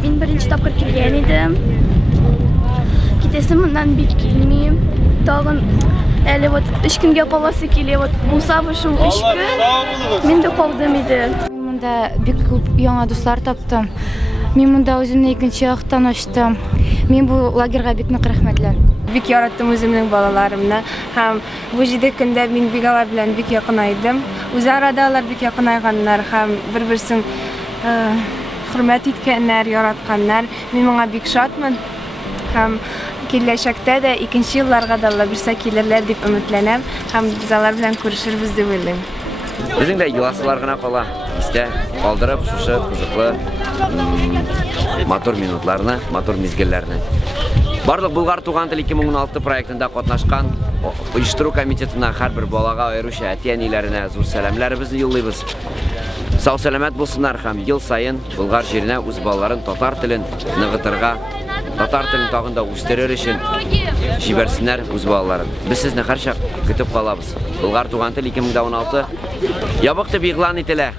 Мен бірінші тапқыр келген едім. Кетесі мұндан бек келмейм. Тағын әлі 3 күнге қаласы келе. Мұсабы шу 3 күн. Мен де қалдым еді. Мен мұнда бек көп яңа достар таптым. Мен мұнда өзімнің екінші ақтан аштым. Мен бұл лагерға бек нык рәхмәтле. Бик яраттым үземнең балаларымны һәм бу җиде көндә мин бик алар белән бик якынайдым. Үзара алар бик якынайганнар һәм бер-берсен хөрмәт иткәннәр, яратканнар. Мин моңа бик шатмын һәм киләчәктә дә икенче елларга да Алла бирсә килерләр дип өметләнәм һәм без алар белән күрешербез дип уйлыйм. Безнең дә еласылар гына кала. Истә калдырып шушы кызыклы матур минутларны, матур мизгелләрне. Барлык Болгар туган тел 2016 проектында катнашкан оештыру комитетына һәрбер балага аеруча әти-әниләренә зур сәламнәребезне юллыйбыз. Сау-сәламәт булсыннар һәм ел сайын Болгар җиренә үз балаларын татар телен ныгытырга, татар телен тагын да үстерер өчен җибәрсеннәр үз балаларын. Без сезне һәрчак көтеп калабыз. Болгар туган тел 2016 ябык дип игълан ителә.